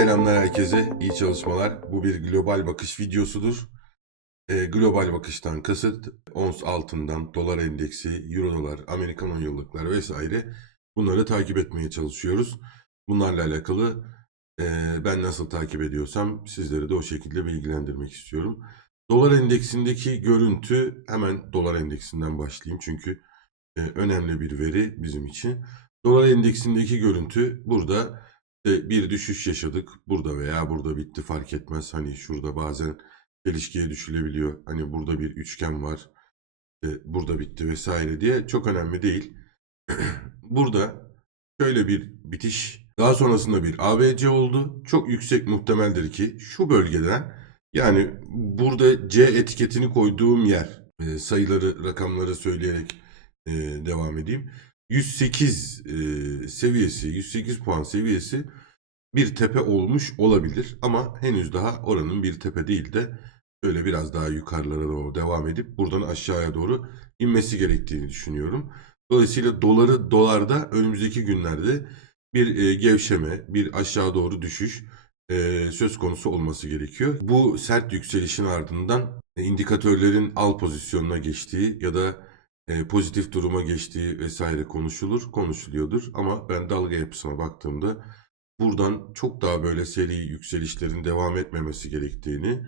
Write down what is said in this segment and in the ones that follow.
Selamlar herkese, iyi çalışmalar. Bu bir global bakış videosudur. Ee, global bakıştan kasıt ons altından dolar endeksi, euro dolar, Amerikan 10 yıllıklar vesaire bunları takip etmeye çalışıyoruz. Bunlarla alakalı e, ben nasıl takip ediyorsam sizleri de o şekilde bilgilendirmek istiyorum. Dolar endeksindeki görüntü hemen dolar endeksinden başlayayım çünkü e, önemli bir veri bizim için. Dolar endeksindeki görüntü burada e, bir düşüş yaşadık. Burada veya burada bitti fark etmez. Hani şurada bazen çelişkiye düşülebiliyor. Hani burada bir üçgen var. e, burada bitti vesaire diye çok önemli değil. burada şöyle bir bitiş. Daha sonrasında bir ABC oldu. Çok yüksek muhtemeldir ki şu bölgeden yani burada C etiketini koyduğum yer e, sayıları rakamları söyleyerek e, devam edeyim. 108 e, seviyesi, 108 puan seviyesi bir tepe olmuş olabilir ama henüz daha oranın bir tepe değil de şöyle biraz daha yukarılara doğru devam edip buradan aşağıya doğru inmesi gerektiğini düşünüyorum. Dolayısıyla doları dolarda önümüzdeki günlerde bir e, gevşeme, bir aşağı doğru düşüş e, söz konusu olması gerekiyor. Bu sert yükselişin ardından e, indikatörlerin al pozisyonuna geçtiği ya da e, pozitif duruma geçtiği vesaire konuşulur, konuşuluyordur. Ama ben dalga yapısına baktığımda buradan çok daha böyle seri yükselişlerin devam etmemesi gerektiğini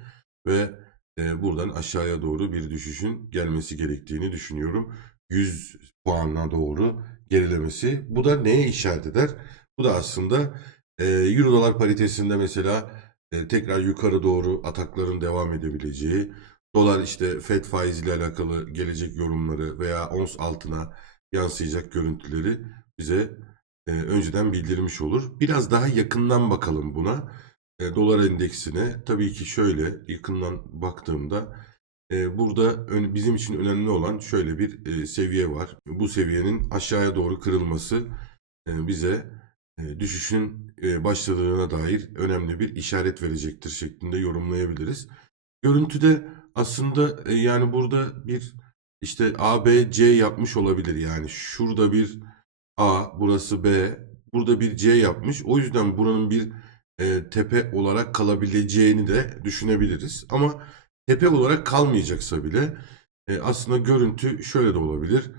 ve e, buradan aşağıya doğru bir düşüşün gelmesi gerektiğini düşünüyorum. 100 puanına doğru gerilemesi. Bu da neye işaret eder? Bu da aslında e, Euro dolar paritesinde mesela e, tekrar yukarı doğru atakların devam edebileceği, dolar işte Fed faiziyle alakalı gelecek yorumları veya ons altına yansıyacak görüntüleri bize e, önceden bildirmiş olur. Biraz daha yakından bakalım buna. E, dolar endeksine tabii ki şöyle yakından baktığımda e, burada ön- bizim için önemli olan şöyle bir e, seviye var. Bu seviyenin aşağıya doğru kırılması e, bize e, düşüşün e, başladığına dair önemli bir işaret verecektir şeklinde yorumlayabiliriz. Görüntüde aslında e, yani burada bir işte A, B, C yapmış olabilir. Yani şurada bir A, burası B, burada bir C yapmış. O yüzden buranın bir e, tepe olarak kalabileceğini de düşünebiliriz. Ama tepe olarak kalmayacaksa bile e, aslında görüntü şöyle de olabilir.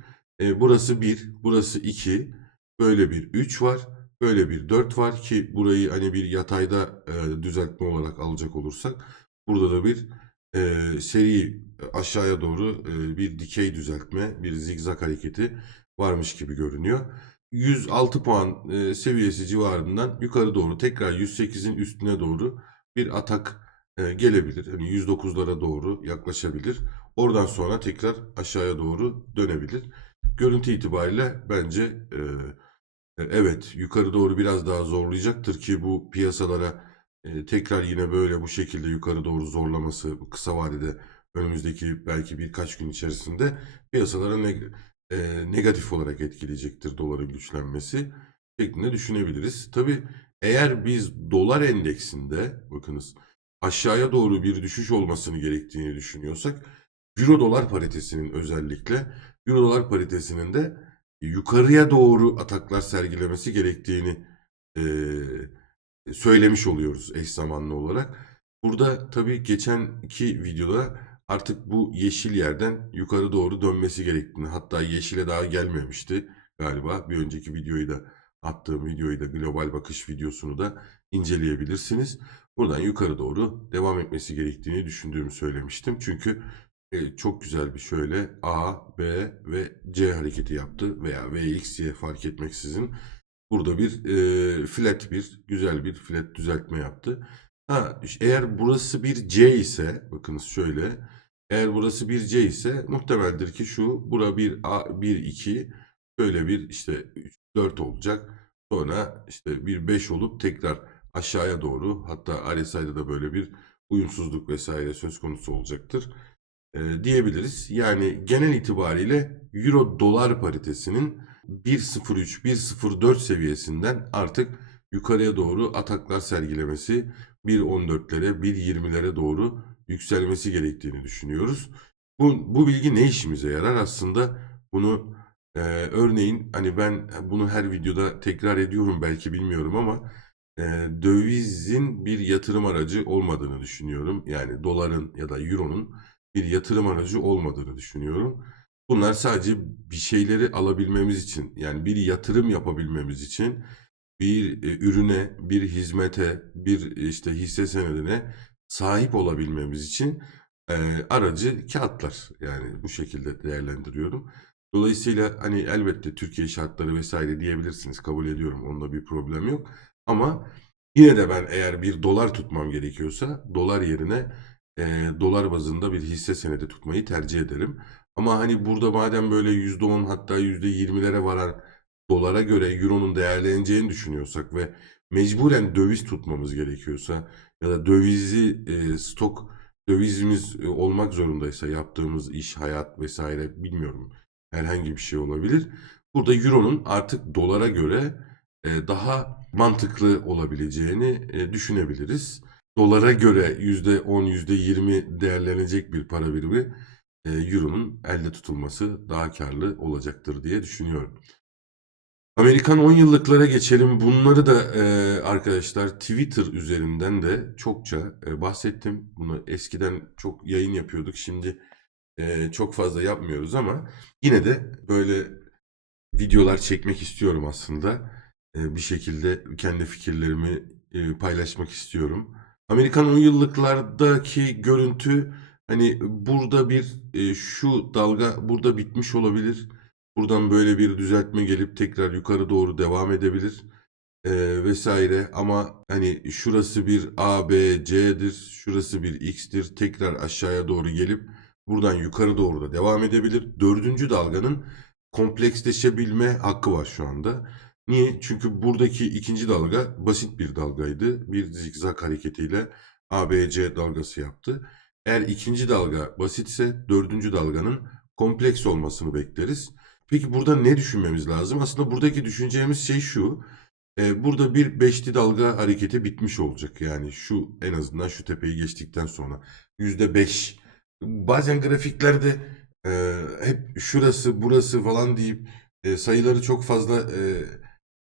E, burası 1, burası 2, böyle bir 3 var, böyle bir 4 var ki burayı hani bir yatayda e, düzeltme olarak alacak olursak burada da bir e, seri aşağıya doğru e, bir dikey düzeltme, bir zigzag hareketi varmış gibi görünüyor. 106 puan e, seviyesi civarından yukarı doğru tekrar 108'in üstüne doğru bir atak e, gelebilir. Hani 109'lara doğru yaklaşabilir. Oradan sonra tekrar aşağıya doğru dönebilir. Görüntü itibariyle bence e, e, evet yukarı doğru biraz daha zorlayacaktır ki bu piyasalara e, tekrar yine böyle bu şekilde yukarı doğru zorlaması kısa vadede önümüzdeki belki birkaç gün içerisinde piyasalara neg- e, negatif olarak etkileyecektir doların güçlenmesi şeklinde düşünebiliriz. Tabii eğer biz dolar endeksinde bakınız aşağıya doğru bir düşüş olmasını gerektiğini düşünüyorsak Euro dolar paritesinin özellikle Euro dolar paritesinin de yukarıya doğru ataklar sergilemesi gerektiğini eee söylemiş oluyoruz eş zamanlı olarak. Burada tabii geçenki videoda artık bu yeşil yerden yukarı doğru dönmesi gerektiğini hatta yeşile daha gelmemişti galiba. Bir önceki videoyu da attığım videoyu da global bakış videosunu da inceleyebilirsiniz. Buradan yukarı doğru devam etmesi gerektiğini düşündüğümü söylemiştim. Çünkü e, çok güzel bir şöyle A, B ve C hareketi yaptı veya V, X, Y fark etmeksizin Burada bir e, flat bir güzel bir flat düzeltme yaptı. Ha, eğer burası bir C ise bakınız şöyle eğer burası bir C ise muhtemeldir ki şu bura bir A 1 2 böyle bir işte 3 4 olacak. Sonra işte bir 5 olup tekrar aşağıya doğru hatta RSI'de de böyle bir uyumsuzluk vesaire söz konusu olacaktır e, diyebiliriz. Yani genel itibariyle Euro dolar paritesinin 1.03-1.04 seviyesinden artık yukarıya doğru ataklar sergilemesi 1.14'lere 1.20'lere doğru yükselmesi gerektiğini düşünüyoruz. Bu, bu bilgi ne işimize yarar? Aslında bunu e, örneğin hani ben bunu her videoda tekrar ediyorum belki bilmiyorum ama e, dövizin bir yatırım aracı olmadığını düşünüyorum. Yani doların ya da euronun bir yatırım aracı olmadığını düşünüyorum. Bunlar sadece bir şeyleri alabilmemiz için yani bir yatırım yapabilmemiz için bir e, ürüne, bir hizmete, bir işte hisse senedine sahip olabilmemiz için e, aracı kağıtlar. Yani bu şekilde değerlendiriyorum. Dolayısıyla hani elbette Türkiye şartları vesaire diyebilirsiniz. Kabul ediyorum. Onda bir problem yok. Ama yine de ben eğer bir dolar tutmam gerekiyorsa dolar yerine e, dolar bazında bir hisse senedi tutmayı tercih ederim. Ama hani burada madem böyle %10 hatta %20'lere varan dolara göre euronun değerleneceğini düşünüyorsak ve mecburen döviz tutmamız gerekiyorsa ya da dövizi e, stok dövizimiz e, olmak zorundaysa yaptığımız iş, hayat vesaire bilmiyorum herhangi bir şey olabilir. Burada euronun artık dolara göre e, daha mantıklı olabileceğini e, düşünebiliriz. Dolara göre %10, %20 değerlenecek bir para birimi e, euronun elde tutulması daha karlı olacaktır diye düşünüyorum. Amerikan 10 yıllıklara geçelim. Bunları da e, arkadaşlar Twitter üzerinden de çokça e, bahsettim. Bunu eskiden çok yayın yapıyorduk. Şimdi e, çok fazla yapmıyoruz ama yine de böyle videolar çekmek istiyorum aslında. E, bir şekilde kendi fikirlerimi e, paylaşmak istiyorum. Amerikan 10 yıllıklardaki görüntü hani burada bir e, şu dalga burada bitmiş olabilir. Buradan böyle bir düzeltme gelip tekrar yukarı doğru devam edebilir e, vesaire. Ama hani şurası bir A, B, C'dir, şurası bir X'tir. Tekrar aşağıya doğru gelip buradan yukarı doğru da devam edebilir. Dördüncü dalganın kompleksleşebilme hakkı var şu anda. Niye? Çünkü buradaki ikinci dalga basit bir dalgaydı. Bir zigzag hareketiyle ABC dalgası yaptı. Eğer ikinci dalga basitse dördüncü dalganın kompleks olmasını bekleriz. Peki burada ne düşünmemiz lazım? Aslında buradaki düşüneceğimiz şey şu. E, burada bir beşli dalga hareketi bitmiş olacak. Yani şu en azından şu tepeyi geçtikten sonra yüzde beş. Bazen grafiklerde e, hep şurası burası falan deyip e, sayıları çok fazla e,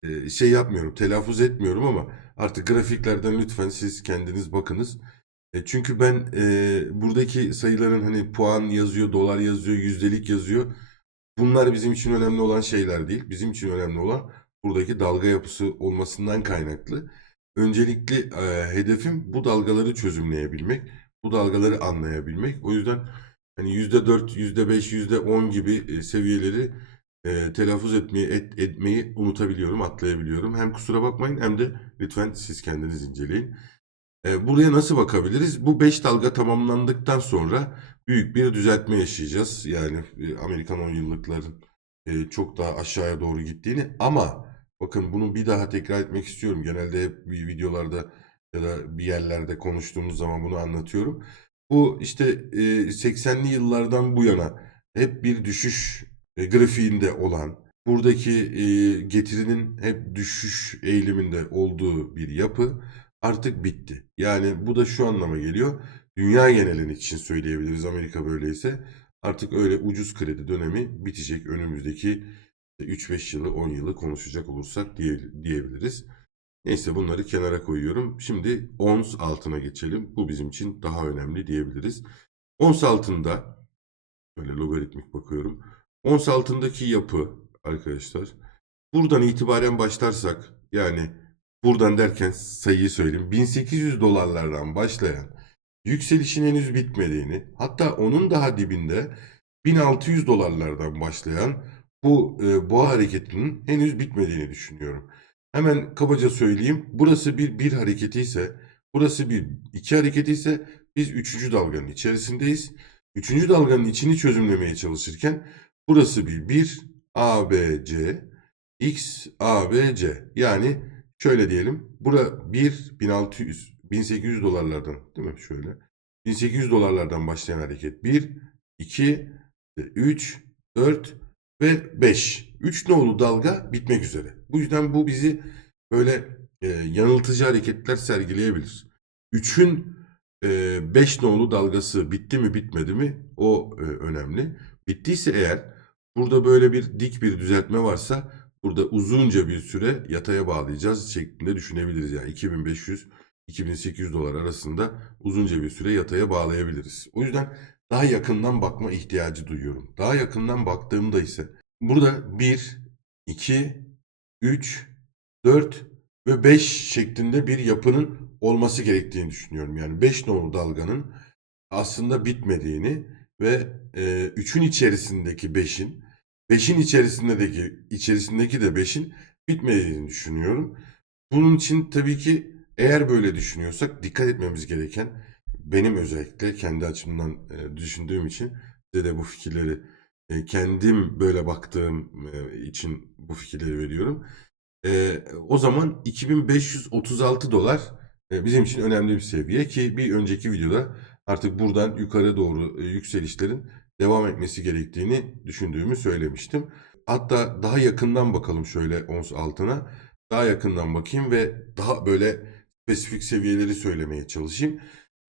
e, şey yapmıyorum, telaffuz etmiyorum ama artık grafiklerden lütfen siz kendiniz bakınız. E, çünkü ben e, buradaki sayıların hani puan yazıyor, dolar yazıyor, yüzdelik yazıyor. Bunlar bizim için önemli olan şeyler değil. Bizim için önemli olan buradaki dalga yapısı olmasından kaynaklı. Öncelikli e, hedefim bu dalgaları çözümleyebilmek, bu dalgaları anlayabilmek. O yüzden hani %4, %5, %10 gibi e, seviyeleri e, telaffuz etmeyi, et, etmeyi unutabiliyorum, atlayabiliyorum. Hem kusura bakmayın hem de lütfen siz kendiniz inceleyin. E, buraya nasıl bakabiliriz? Bu 5 dalga tamamlandıktan sonra büyük bir düzeltme yaşayacağız. Yani e, Amerikan 10 yıllıkların e, çok daha aşağıya doğru gittiğini ama bakın bunu bir daha tekrar etmek istiyorum. Genelde hep videolarda ya da bir yerlerde konuştuğumuz zaman bunu anlatıyorum. Bu işte e, 80'li yıllardan bu yana hep bir düşüş e, grafiğinde olan, buradaki e, getirinin hep düşüş eğiliminde olduğu bir yapı artık bitti. Yani bu da şu anlama geliyor. Dünya genelin için söyleyebiliriz Amerika böyleyse. Artık öyle ucuz kredi dönemi bitecek önümüzdeki 3-5 yılı 10 yılı konuşacak olursak diye, diyebiliriz. Neyse bunları kenara koyuyorum. Şimdi ons altına geçelim. Bu bizim için daha önemli diyebiliriz. Ons altında böyle logaritmik bakıyorum. Ons altındaki yapı arkadaşlar. Buradan itibaren başlarsak yani buradan derken sayıyı söyleyeyim. 1800 dolarlardan başlayan yükselişin henüz bitmediğini hatta onun daha dibinde 1600 dolarlardan başlayan bu e, boğa hareketinin henüz bitmediğini düşünüyorum. Hemen kabaca söyleyeyim. Burası bir bir hareketi ise burası bir iki hareketi ise biz üçüncü dalganın içerisindeyiz. Üçüncü dalganın içini çözümlemeye çalışırken burası bir 1 ABC X ABC yani şöyle diyelim. Bura 1 1600 1800 dolarlardan değil mi? Şöyle. 1800 dolarlardan başlayan hareket 1 2 3 4 ve 5. 3 nolu dalga bitmek üzere. Bu yüzden bu bizi böyle e, yanıltıcı hareketler sergileyebilir. 3'ün 5 e, nolu dalgası bitti mi bitmedi mi o e, önemli. Bittiyse eğer burada böyle bir dik bir düzeltme varsa burada uzunca bir süre yataya bağlayacağız şeklinde düşünebiliriz. Yani 2500 2800 dolar arasında uzunca bir süre yataya bağlayabiliriz. O yüzden daha yakından bakma ihtiyacı duyuyorum. Daha yakından baktığımda ise burada 1, 2, 3, 4 ve 5 şeklinde bir yapının olması gerektiğini düşünüyorum. Yani 5 nolu dalganın aslında bitmediğini ve e, 3'ün içerisindeki 5'in 5'in içerisindeki içerisindeki de 5'in bitmediğini düşünüyorum. Bunun için tabii ki eğer böyle düşünüyorsak dikkat etmemiz gereken benim özellikle kendi açımdan e, düşündüğüm için size de bu fikirleri e, kendim böyle baktığım e, için bu fikirleri veriyorum. O zaman 2536 dolar bizim için önemli bir seviye ki bir önceki videoda artık buradan yukarı doğru yükselişlerin devam etmesi gerektiğini düşündüğümü söylemiştim. Hatta daha yakından bakalım şöyle ons altına. Daha yakından bakayım ve daha böyle spesifik seviyeleri söylemeye çalışayım.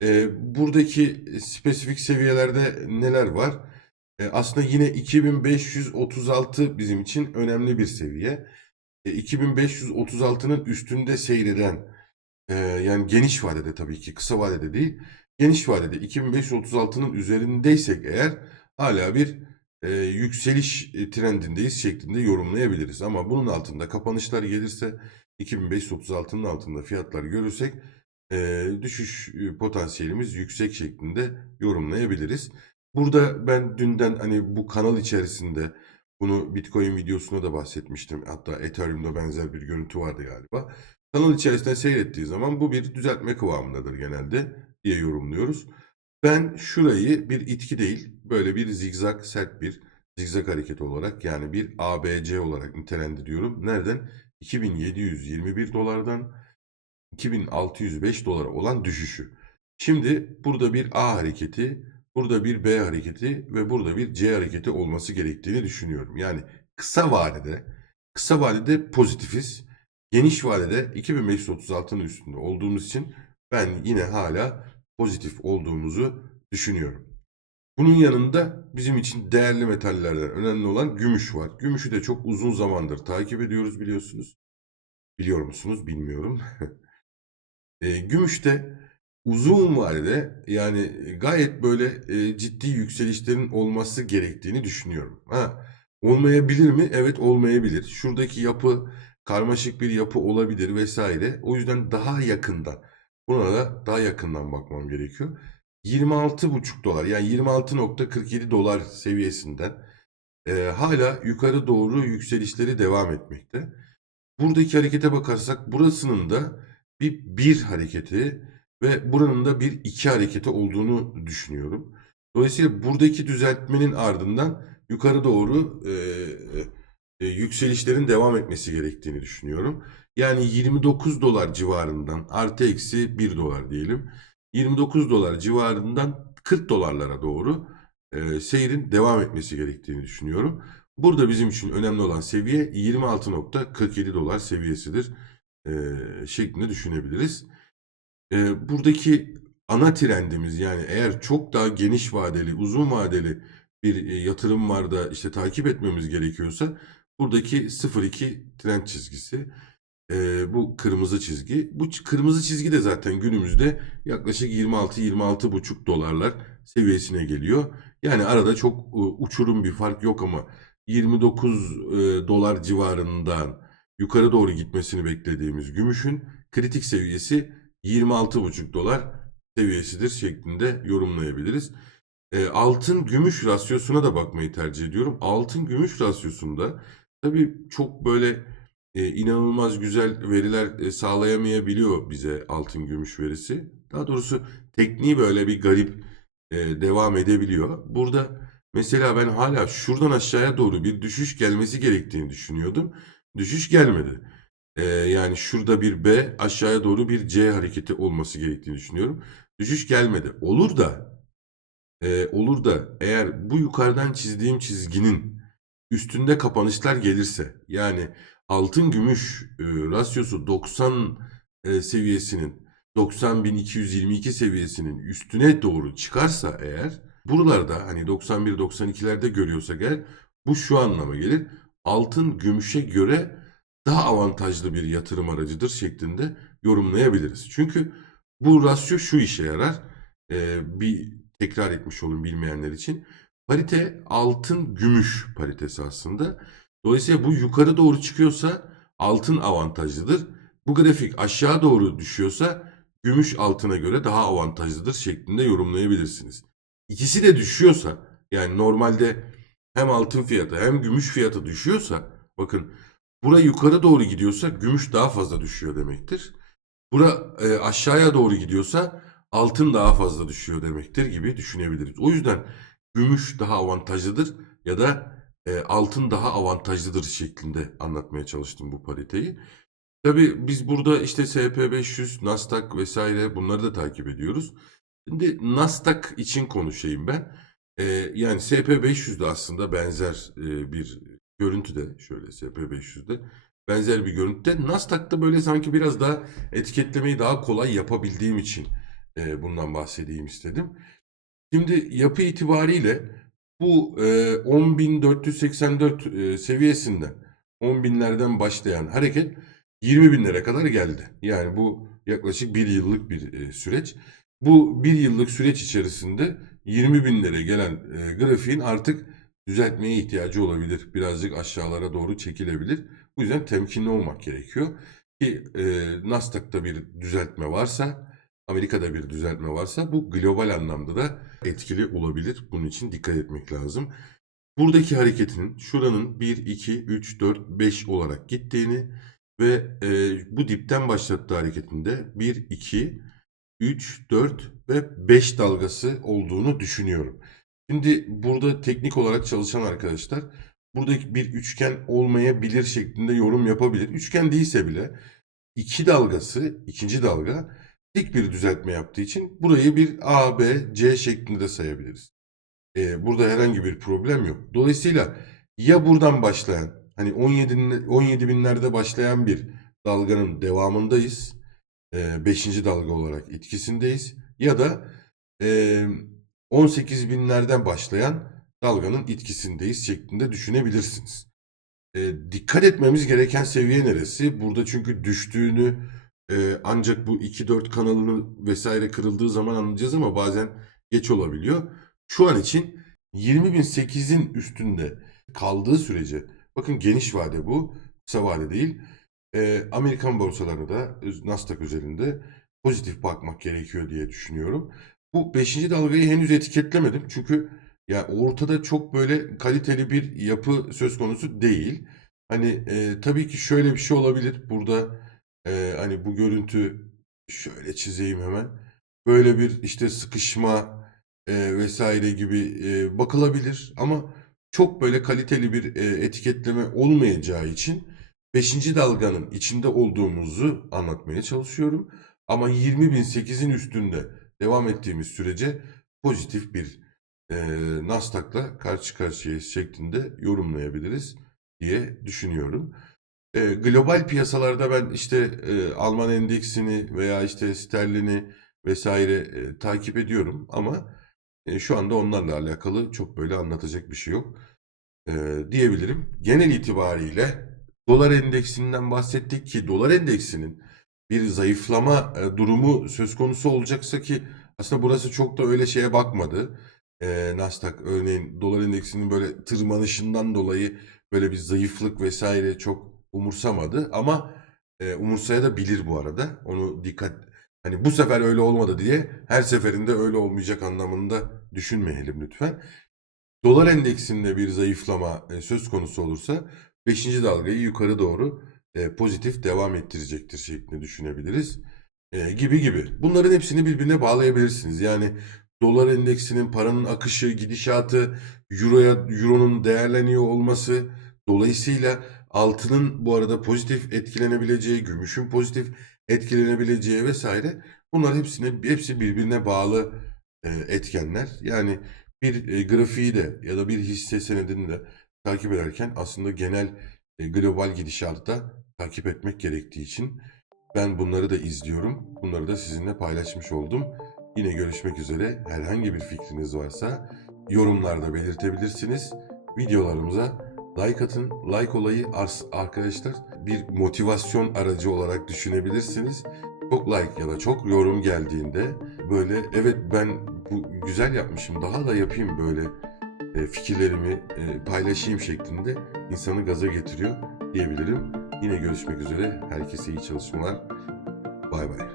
E, buradaki spesifik seviyelerde neler var? E, aslında yine 2536 bizim için önemli bir seviye. E, 2536'nın üstünde seyreden e, yani geniş vadede tabii ki kısa vadede değil. Geniş vadede 2536'nın üzerindeysek eğer hala bir e, yükseliş trendindeyiz şeklinde yorumlayabiliriz. Ama bunun altında kapanışlar gelirse 2536'nın altında fiyatlar görürsek e, düşüş potansiyelimiz yüksek şeklinde yorumlayabiliriz. Burada ben dünden hani bu kanal içerisinde bunu Bitcoin videosunda da bahsetmiştim. Hatta Ethereum'da benzer bir görüntü vardı galiba. Kanal içerisinde seyrettiği zaman bu bir düzeltme kıvamındadır genelde diye yorumluyoruz. Ben şurayı bir itki değil, böyle bir zigzag sert bir zigzag hareketi olarak yani bir ABC olarak nitelendiriyorum. Nereden? 2721 dolardan 2605 dolara olan düşüşü. Şimdi burada bir A hareketi, burada bir B hareketi ve burada bir C hareketi olması gerektiğini düşünüyorum. Yani kısa vadede, kısa vadede pozitifiz. Geniş vadede 2536'nın üstünde olduğumuz için ben yine hala pozitif olduğumuzu düşünüyorum. Bunun yanında bizim için değerli metallerden önemli olan gümüş var. Gümüşü de çok uzun zamandır takip ediyoruz biliyorsunuz. Biliyor musunuz bilmiyorum. e, gümüş de uzun vadede yani gayet böyle e, ciddi yükselişlerin olması gerektiğini düşünüyorum. Ha, olmayabilir mi? Evet olmayabilir. Şuradaki yapı karmaşık bir yapı olabilir vesaire. O yüzden daha yakından buna da daha yakından bakmam gerekiyor. 26,5 dolar yani 26.47 dolar seviyesinden e, hala yukarı doğru yükselişleri devam etmekte. Buradaki harekete bakarsak burasının da bir bir hareketi ve buranın da bir iki hareketi olduğunu düşünüyorum. Dolayısıyla buradaki düzeltmenin ardından yukarı doğru e, e, yükselişlerin devam etmesi gerektiğini düşünüyorum. Yani 29 dolar civarından artı eksi 1 dolar diyelim. 29 dolar civarından 40 dolarlara doğru e, seyrin devam etmesi gerektiğini düşünüyorum. Burada bizim için önemli olan seviye 26.47 dolar seviyesidir e, şeklinde düşünebiliriz. E, buradaki ana trendimiz yani eğer çok daha geniş vadeli, uzun vadeli bir e, yatırım var da işte takip etmemiz gerekiyorsa buradaki 0.2 trend çizgisi. E, bu kırmızı çizgi. Bu kırmızı çizgi de zaten günümüzde yaklaşık 26-26,5 dolarlar seviyesine geliyor. Yani arada çok e, uçurum bir fark yok ama 29 e, dolar civarından yukarı doğru gitmesini beklediğimiz gümüşün kritik seviyesi 26,5 dolar seviyesidir şeklinde yorumlayabiliriz. E, altın gümüş rasyosuna da bakmayı tercih ediyorum. Altın gümüş rasyosunda tabii çok böyle e, inanılmaz güzel veriler e, sağlayamayabiliyor bize altın gümüş verisi. Daha doğrusu tekniği böyle bir garip e, devam edebiliyor. Burada mesela ben hala şuradan aşağıya doğru bir düşüş gelmesi gerektiğini düşünüyordum. Düşüş gelmedi. E, yani şurada bir B aşağıya doğru bir C hareketi olması gerektiğini düşünüyorum. Düşüş gelmedi. Olur da e, olur da eğer bu yukarıdan çizdiğim çizginin üstünde kapanışlar gelirse yani altın gümüş e, rasyosu 90 e, seviyesinin 90.222 seviyesinin üstüne doğru çıkarsa eğer buralarda hani 91-92'lerde görüyorsak eğer bu şu anlama gelir. altın gümüşe göre daha avantajlı bir yatırım aracıdır şeklinde yorumlayabiliriz. Çünkü bu rasyo şu işe yarar. Ee, bir tekrar etmiş olun bilmeyenler için. Parite altın gümüş paritesi aslında. Dolayısıyla bu yukarı doğru çıkıyorsa altın avantajlıdır. Bu grafik aşağı doğru düşüyorsa gümüş altına göre daha avantajlıdır şeklinde yorumlayabilirsiniz. İkisi de düşüyorsa yani normalde hem altın fiyatı hem gümüş fiyatı düşüyorsa bakın bura yukarı doğru gidiyorsa gümüş daha fazla düşüyor demektir. Bura e, aşağıya doğru gidiyorsa altın daha fazla düşüyor demektir gibi düşünebiliriz. O yüzden gümüş daha avantajlıdır ya da e, altın daha avantajlıdır şeklinde anlatmaya çalıştım bu pariteyi. Tabii biz burada işte SP500, Nasdaq vesaire bunları da takip ediyoruz. Şimdi Nasdaq için konuşayım ben. Ee, yani SP500'de aslında benzer e, bir görüntüde, şöyle SP500'de benzer bir görüntüde. Nasdaq'ta böyle sanki biraz daha etiketlemeyi daha kolay yapabildiğim için e, bundan bahsedeyim istedim. Şimdi yapı itibariyle bu e, 10.484 e, seviyesinden 10 binlerden başlayan hareket 20 binlere kadar geldi. Yani bu yaklaşık bir yıllık bir e, süreç. Bu bir yıllık süreç içerisinde 20 binlere gelen e, grafiğin artık düzeltmeye ihtiyacı olabilir. Birazcık aşağılara doğru çekilebilir. Bu yüzden temkinli olmak gerekiyor. Ki e, Nasdaq'ta bir düzeltme varsa, Amerika'da bir düzeltme varsa bu global anlamda da etkili olabilir. Bunun için dikkat etmek lazım. Buradaki hareketinin şuranın 1, 2, 3, 4, 5 olarak gittiğini ve e, bu dipten başlattığı hareketinde 1, 2, 3, 4 ve 5 dalgası olduğunu düşünüyorum. Şimdi burada teknik olarak çalışan arkadaşlar buradaki bir üçgen olmayabilir şeklinde yorum yapabilir. Üçgen değilse bile iki dalgası, ikinci dalga dik bir düzeltme yaptığı için burayı bir A, B, C şeklinde sayabiliriz. Ee, burada herhangi bir problem yok. Dolayısıyla ya buradan başlayan hani 17, 17 binlerde başlayan bir dalganın devamındayız. 5. dalga olarak etkisindeyiz. Ya da e, 18 binlerden başlayan dalganın etkisindeyiz şeklinde düşünebilirsiniz. E, dikkat etmemiz gereken seviye neresi? Burada çünkü düştüğünü e, ancak bu 2-4 kanalını vesaire kırıldığı zaman anlayacağız ama bazen geç olabiliyor. Şu an için 20.008'in üstünde kaldığı sürece bakın geniş vade bu kısa vade değil. E, Amerikan borsalarına da Nasdaq özelinde pozitif bakmak gerekiyor diye düşünüyorum. Bu 5. dalgayı henüz etiketlemedim. Çünkü ya ortada çok böyle kaliteli bir yapı söz konusu değil. Hani e, tabii ki şöyle bir şey olabilir. Burada e, hani bu görüntü şöyle çizeyim hemen. Böyle bir işte sıkışma e, vesaire gibi e, bakılabilir ama çok böyle kaliteli bir e, etiketleme olmayacağı için 5. dalganın içinde olduğumuzu anlatmaya çalışıyorum. Ama 20.008'in üstünde devam ettiğimiz sürece pozitif bir e, Nasdaq'la karşı karşıya şeklinde yorumlayabiliriz diye düşünüyorum. E, global piyasalarda ben işte e, Alman endeksini veya işte sterlini vesaire e, takip ediyorum ama e, şu anda onlarla alakalı çok böyle anlatacak bir şey yok e, diyebilirim. Genel itibariyle dolar endeksinden bahsettik ki dolar endeksinin bir zayıflama e, durumu söz konusu olacaksa ki aslında burası çok da öyle şeye bakmadı. E, Nasdaq örneğin dolar endeksinin böyle tırmanışından dolayı böyle bir zayıflık vesaire çok umursamadı ama e, umursayabilir bu arada. Onu dikkat hani bu sefer öyle olmadı diye her seferinde öyle olmayacak anlamında düşünmeyelim lütfen. Dolar endeksinde bir zayıflama e, söz konusu olursa 5. dalgayı yukarı doğru e, pozitif devam ettirecektir şeklinde düşünebiliriz. E, gibi gibi. Bunların hepsini birbirine bağlayabilirsiniz. Yani dolar endeksinin paranın akışı, gidişatı, euroya euronun değerleniyor olması, dolayısıyla altının bu arada pozitif etkilenebileceği, gümüşün pozitif etkilenebileceği vesaire. Bunlar hepsine hepsi birbirine bağlı e, etkenler. Yani bir e, grafiği de ya da bir hisse senedini de takip ederken aslında genel e, global gidişatı da takip etmek gerektiği için ben bunları da izliyorum. Bunları da sizinle paylaşmış oldum. Yine görüşmek üzere. Herhangi bir fikriniz varsa yorumlarda belirtebilirsiniz. Videolarımıza Like atın. Like olayı arkadaşlar bir motivasyon aracı olarak düşünebilirsiniz. Çok like ya da çok yorum geldiğinde böyle evet ben bu güzel yapmışım daha da yapayım böyle e, fikirlerimi e, paylaşayım şeklinde insanı gaza getiriyor diyebilirim. Yine görüşmek üzere. Herkese iyi çalışmalar. Bay bay.